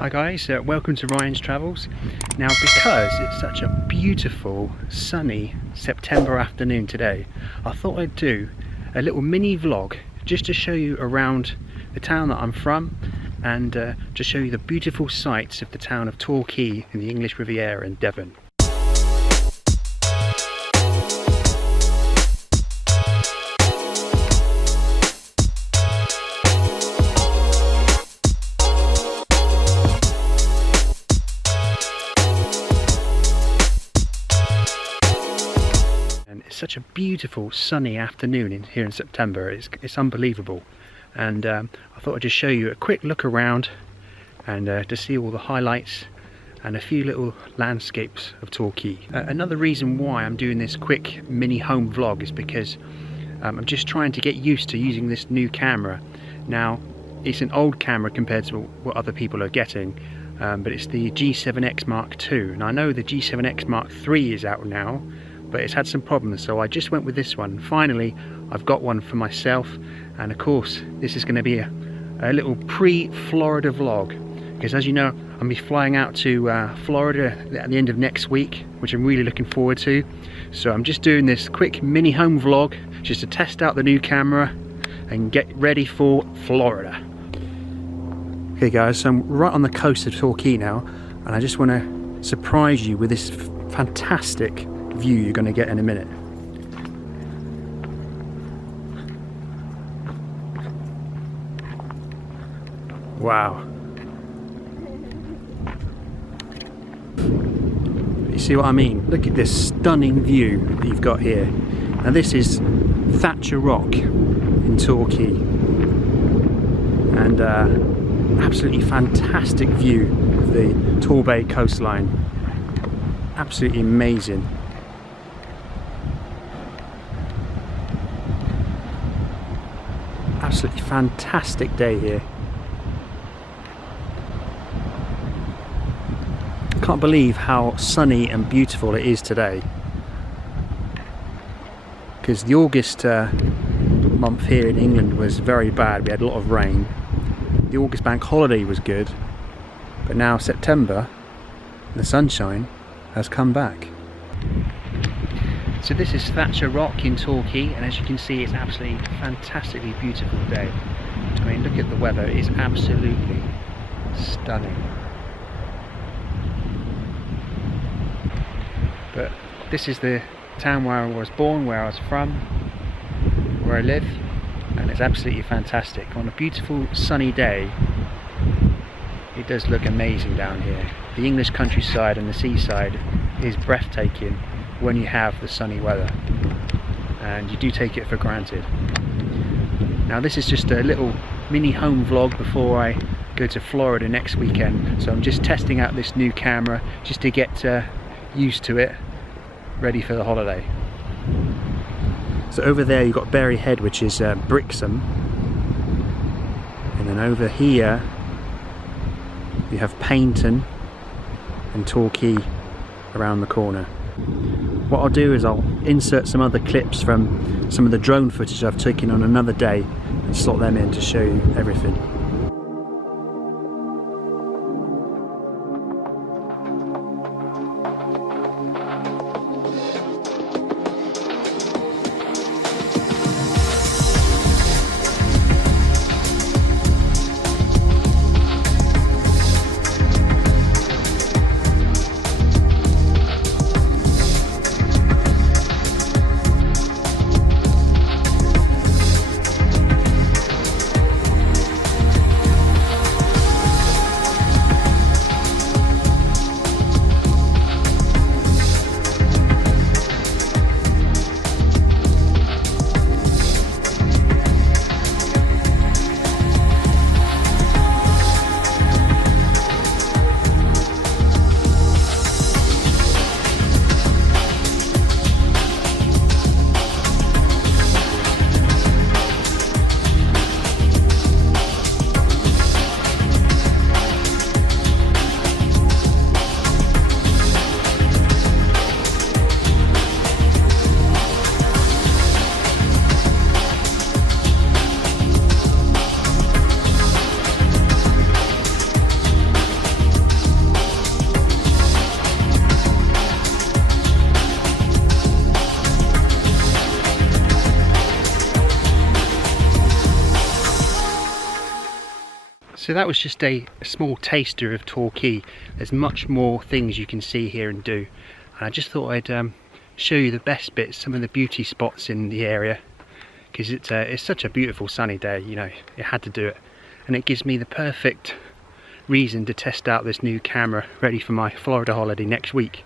Hi guys, welcome to Ryan's Travels. Now, because it's such a beautiful sunny September afternoon today, I thought I'd do a little mini vlog just to show you around the town that I'm from and to show you the beautiful sights of the town of Torquay in the English Riviera in Devon. Such a beautiful sunny afternoon here in September. It's unbelievable, and I thought I'd just show you a quick look around and to see all the highlights and a few little landscapes of Torquay. Another reason why I'm doing this quick mini home vlog is because I'm just trying to get used to using this new camera. Now, it's an old camera compared to what other people are getting, but it's the G7X Mark II, and I know the G7X Mark III is out now, but it's had some problems, so I just went with this one. Finally, I've got one for myself, and of course this is going to be a little pre-Florida vlog, because as you know, I'll be flying out to Florida at the end of next week, which I'm really looking forward to. So I'm just doing this quick mini home vlog just to test out the new camera and get ready for Florida. Okay guys, so I'm right on the coast of Torquay now, and I just want to surprise you with this fantastic view you're going to get in a minute. Wow. You see what I mean? Look at this stunning view that you've got here. Now this is Thatcher Rock in Torquay, and absolutely fantastic view of the Torquay coastline. Absolutely amazing. Absolutely fantastic day here. I can't believe how sunny and beautiful it is today, because the August month here in England was very bad. We had a lot of rain. The August bank holiday was good, but now September, the sunshine has come back. So this is Thatcher Rock in Torquay, and as you can see, it's absolutely fantastically beautiful day. I mean, look at the weather, it's absolutely stunning. But this is the town where I was born, where I was from, where I live, and it's absolutely fantastic. On a beautiful sunny day, it does look amazing down here. The English countryside and the seaside is breathtaking when you have the sunny weather, and you do take it for granted. Now this is just a little mini home vlog before I go to Florida next weekend, so I'm just testing out this new camera just to get used to it, ready for the holiday. So over there you've got Berry Head, which is Brixham, and then over here you have Paynton and Torquay around the corner. What I'll do is I'll insert some other clips from some of the drone footage I've taken on another day and slot them in to show you everything. So that was just a small taster of Torquay. There's much more things you can see here and do. And I just thought I'd show you the best bits, some of the beauty spots in the area, because it's such a beautiful sunny day, you know, it had to do it. And it gives me the perfect reason to test out this new camera, ready for my Florida holiday next week.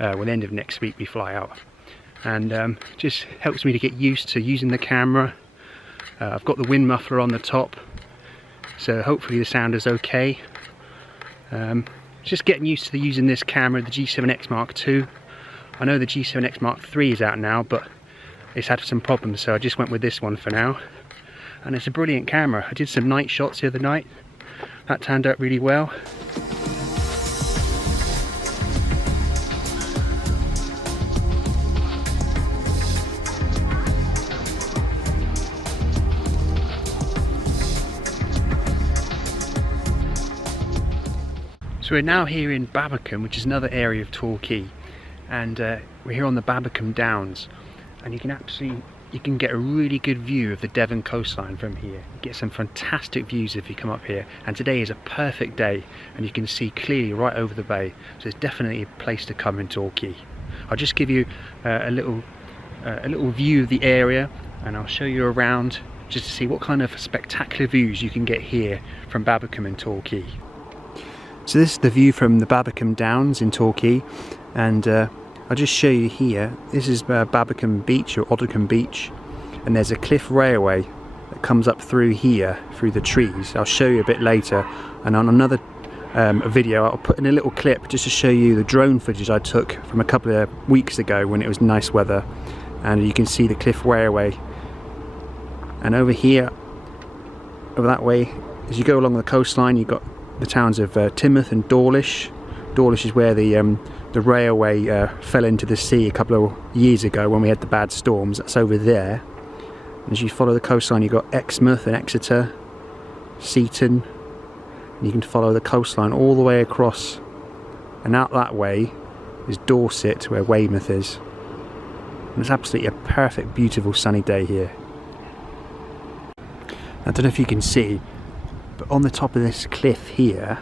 Well, the end of next week we fly out. And just helps me to get used to using the camera. I've got the wind muffler on the top, so hopefully the sound is okay. Just getting used to using this camera, the G7X Mark II. I know the G7X Mark III is out now, but it's had some problems, so I just went with this one for now. And it's a brilliant camera. I did some night shots the other night. That turned out really well. So we're now here in Babbacombe, which is another area of Torquay, and we're here on the Babbacombe Downs, and you can get a really good view of the Devon coastline from here. You get some fantastic views if you come up here, and today is a perfect day and you can see clearly right over the bay, so it's definitely a place to come in Torquay. I'll just give you a little view of the area, and I'll show you around just to see what kind of spectacular views you can get here from Babbacombe in Torquay. So this is the view from the Babbacombe Downs in Torquay, and I'll just show you here. This is Babbacombe Beach, or Oddicombe Beach, and there's a cliff railway that comes up through here, through the trees. I'll show you a bit later, and on another video I'll put in a little clip just to show you the drone footage I took from a couple of weeks ago when it was nice weather, and you can see the cliff railway. And over here, over that way, as you go along the coastline, you've got the towns of Teignmouth and Dawlish. Dawlish is where the railway fell into the sea a couple of years ago when we had the bad storms. That's over there. And as you follow the coastline, you've got Exmouth and Exeter, Seaton, and you can follow the coastline all the way across, and out that way is Dorset, where Weymouth is. And it's absolutely a perfect, beautiful sunny day here. I don't know if you can see, but on the top of this cliff here,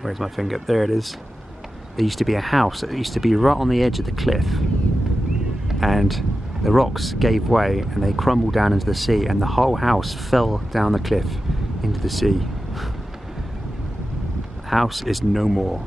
where's my finger? There it is. There used to be a house that used to be right on the edge of the cliff, and the rocks gave way and they crumbled down into the sea, and the whole house fell down the cliff into the sea. The house is no more.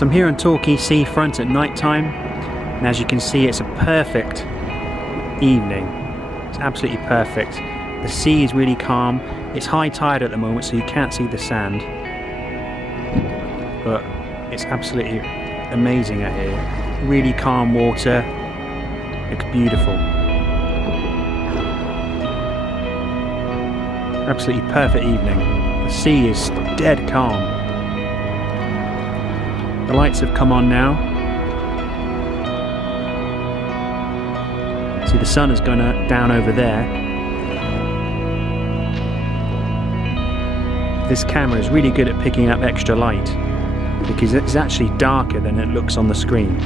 So I'm here on Torquay Seafront at night time, and as you can see, it's a perfect evening. It's absolutely perfect. The sea is really calm. It's high tide at the moment, so you can't see the sand, but it's absolutely amazing out here. Really calm water. Looks beautiful. Absolutely perfect evening. The sea is dead calm. The lights have come on now. See, the sun has gone down over there. This camera is really good at picking up extra light because it's actually darker than it looks on the screen.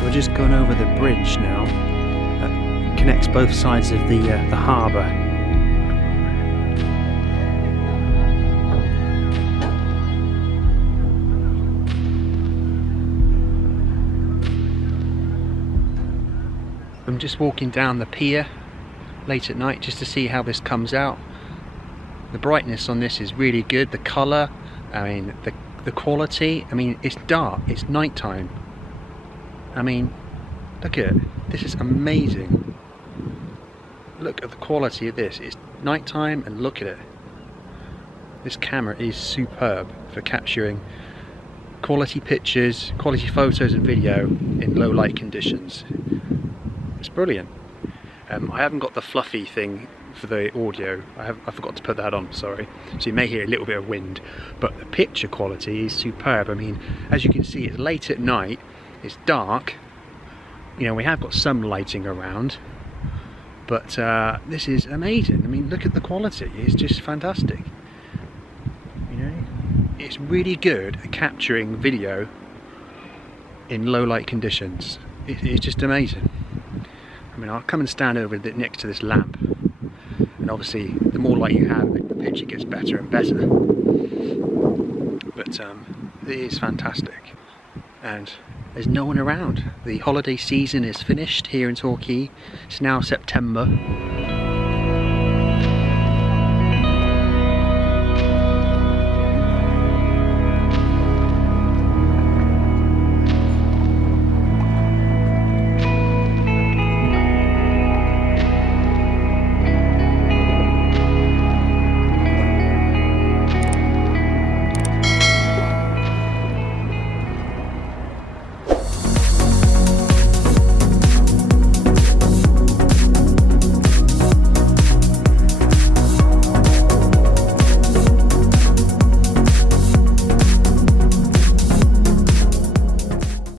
We're just going over the bridge now that connects both sides of the harbour. I'm just walking down the pier late at night just to see how this comes out. The brightness on this is really good. The colour, I mean, the quality. I mean, it's dark. It's night time. I mean, look at it. This is amazing. Look at the quality of this. It's nighttime and look at it. This camera is superb for capturing quality pictures, quality photos and video in low light conditions. It's brilliant. I haven't got the fluffy thing for the audio. I forgot to put that on, sorry. So you may hear a little bit of wind, but the picture quality is superb. I mean, as you can see, it's late at night. It's dark, you know, we have got some lighting around, but this is amazing. I mean, look at the quality, it's just fantastic. You know, it's really good at capturing video in low light conditions. It's just amazing. I mean, I'll come and stand over next to this lamp, and obviously the more light you have, the picture gets better and better. But it is fantastic. And there's no one around. The holiday season is finished here in Torquay. It's now September.